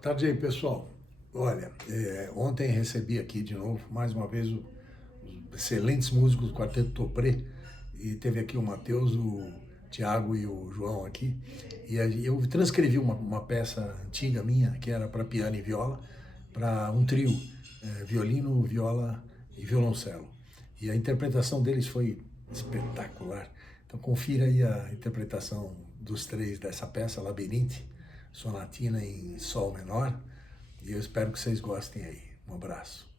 tarde aí, pessoal. Olha, ontem recebi aqui de novo, mais uma vez, os excelentes músicos do Quarteto Topré, e teve aqui o Matheus, o Thiago e o João aqui, e eu transcrevi uma peça antiga minha, que era para piano e viola, para um trio, violino, viola e violoncelo. E a interpretação deles foi espetacular. Então confira aí a interpretação dos três dessa peça, Labirinte, sonatina em sol menor, e eu espero que vocês gostem aí. Um abraço.